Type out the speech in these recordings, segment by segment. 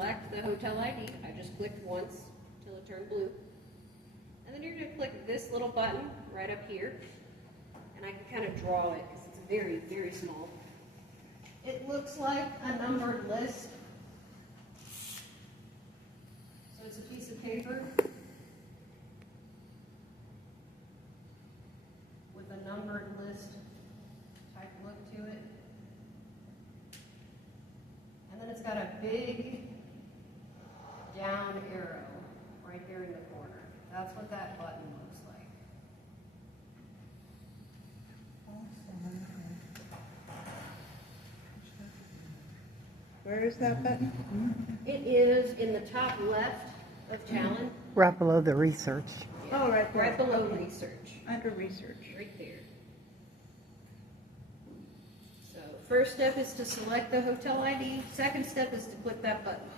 select the hotel ID. I just clicked once till it turned blue. And then you're going to click this little button right up here. And I can kind of draw it because it's very, very small. It looks like a numbered list. So it's a piece of paper with a numbered list type look to it. And then it's got a big down arrow right there in the corner. That's what that button looks like. Where is that button? It is in the top left of Talon, Right below the research. Oh, right there. right below Okay. research, Under research. right there. So first step is to select the hotel ID. Second step is to click that button.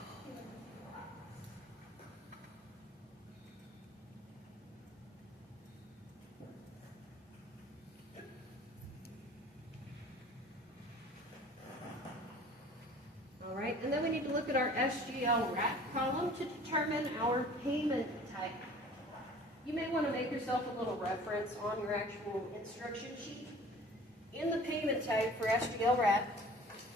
All right, and then we need to look at our SGL wrap column to determine our payment type. You may want to make yourself a little reference on your actual instruction sheet. In the payment type for SGL wrap,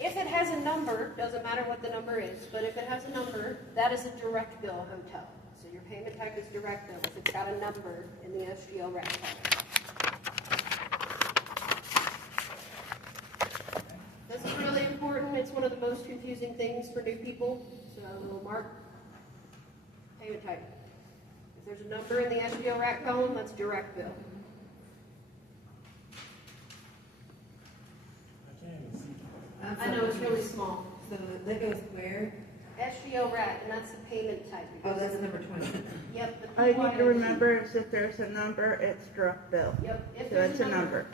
if it has a number, doesn't matter what the number is, but if it has a number, that is a direct bill hotel. So your payment type is direct bill if it's got a number in the SGL wrap column. This is really important. It's one of the most confusing things for new people. So we'll mark payment type. If there's a number in the SGL rack column, that's direct bill. I know it's really small. So that goes where? SGL rack, and that's the payment type. Oh, that's number 20. Yep. the All you need to PYOT. remember is if there's a number, it's direct bill. Yep. If So there's it's a number.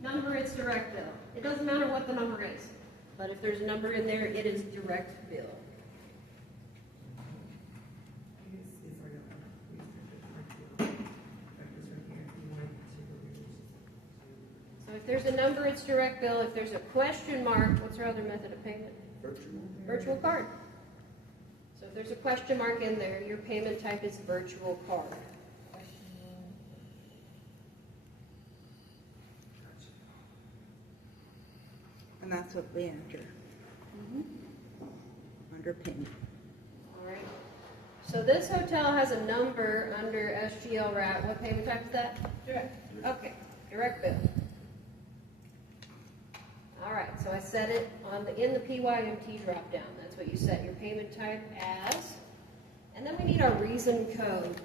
Number, it's direct bill. It doesn't matter what the number is, but if there's a number in there, it is direct bill. So if there's a number, it's direct bill. If there's a question mark, what's our other method of payment? Virtual card. So if there's a question mark in there, your payment type is virtual card. And that's what we enter. Under payment. All right. So this hotel has a number under SGL wrap. What payment type is that? Direct. Okay, direct bill. All right, so I set it in the PYMT drop down. That's what you set your payment type as. And then we need our reason code.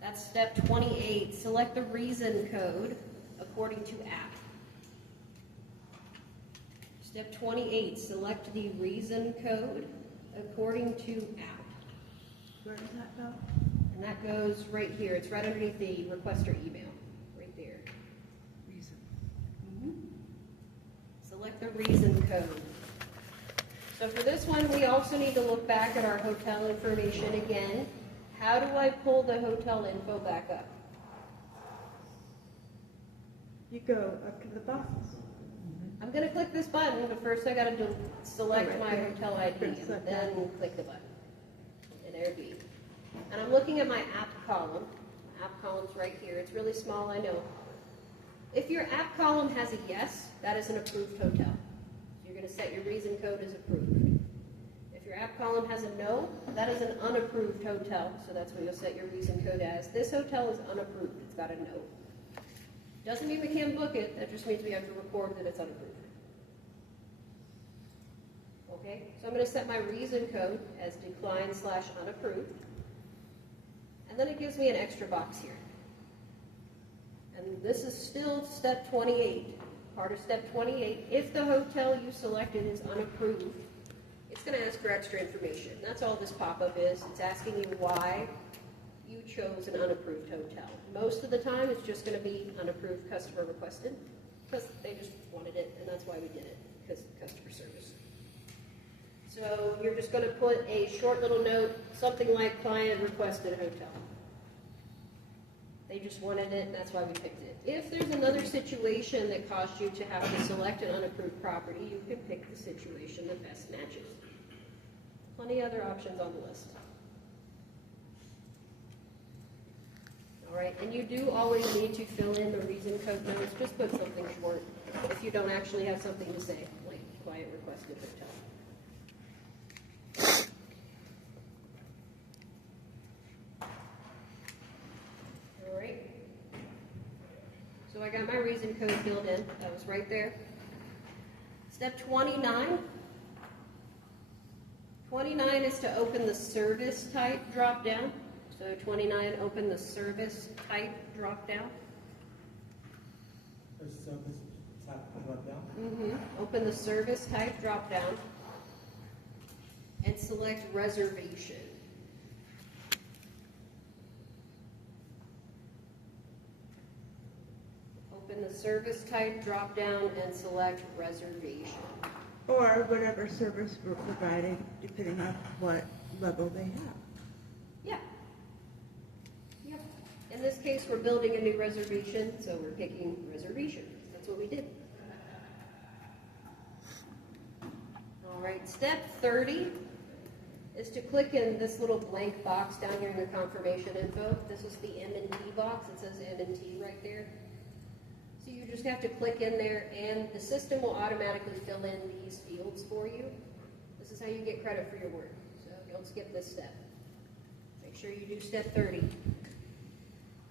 That's step 28. Select the reason code according to app. Step 28, select the reason code according to app. Where does that go? And that goes right here. It's right underneath the requester email, right there. Reason. Select the reason code. So for this one, we also need to look back at our hotel information again. How do I pull the hotel info back up? You go up to the box. I'm going to click this button, but first I got to select All my right, hotel ID, and select then that. click the button. And there it be. And I'm looking at my app column. My app column's right here. It's really small, I know. If your app column has a yes, that is an approved hotel. You're going to set your reason code as approved. If your app column has a no, that is an unapproved hotel, so that's what you'll set your reason code as. This hotel is unapproved. It's got a no. Doesn't mean we can't book it, that just means we have to record that it's unapproved. Okay, so I'm going to set my reason code as decline/unapproved. And then it gives me an extra box here. And this is still step 28. Part of step 28, if the hotel you selected is unapproved, it's going to ask for extra information. That's all this pop-up is. It's asking you why you chose an unapproved hotel. Most of the time, it's just going to be unapproved customer requested, because they just wanted it, and that's why we did it, because of customer service. So you're just going to put a short little note, something like client requested hotel. They just wanted it, and that's why we picked it. If there's another situation that caused you to have to select an unapproved property, you can pick the situation that best matches. Plenty Plenty other options on the list. All right, and you do always need to fill in the reason code notes. Just put something short if you don't actually have something to say, like client requested hotel. All right. So I got my reason code filled in. That was right there. Step 29. 29 is to open the service type drop down. So 29, open the service type drop down. The service type drop down. Open the service type drop down and select reservation. Open the service type drop down and select reservation. Or whatever service we're providing, depending on what level they have. Yeah. Yep. In this case, we're building a new reservation, so we're picking reservation. That's what we did. All right, step 30 is to click in this little blank box down here in the confirmation info. This is the M&T box. It says M&T right there. So you just have to click in there, and the system will automatically fill in these fields for you. This is how you get credit for your work. So don't skip this step. Make sure you do step 30.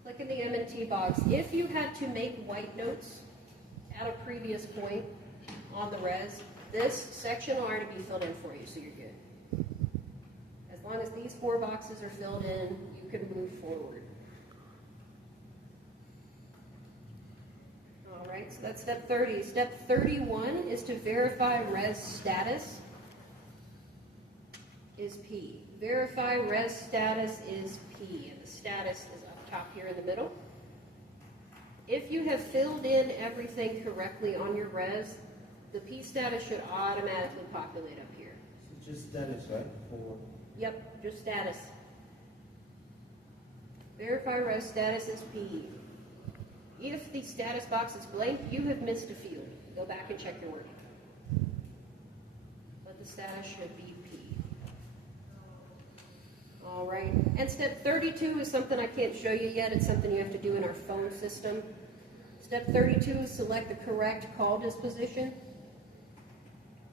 Click in the M&T box. If you had to make white notes at a previous point on the res, this section will already be filled in for you, so you're good. As long as these 4 boxes are filled in, you can move forward. All right, so that's step 30. Step 31 is to verify res status is P. Verify res status is P, and the status is up top here in the middle. If you have filled in everything correctly on your res, the P status should automatically populate up here. So just status, right? For Yep, just status. Verify res status is P. If the status box is blank, you have missed a field. Go back and check your work. But the status should be P. All right, and step 32 is something I can't show you yet. It's something you have to do in our phone system. Step 32 is select the correct call disposition.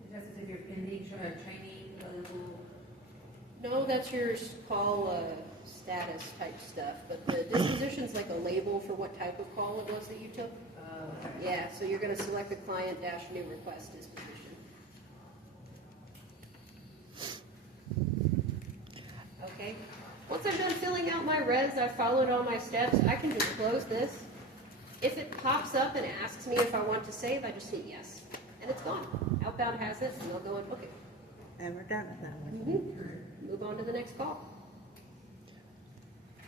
It has to say if you're pending, training, available. No, that's your call status type stuff, but the disposition's like a label for what type of call it was that you took. Yeah, so you're going to select the client dash new request disposition. Okay, once I'm done filling out my res, I've followed all my steps, I can just close this. If it pops up and asks me if I want to save, I just hit yes, and it's gone. Outbound has it, and they'll go and book it. And we're done with that one. Move on to the next call.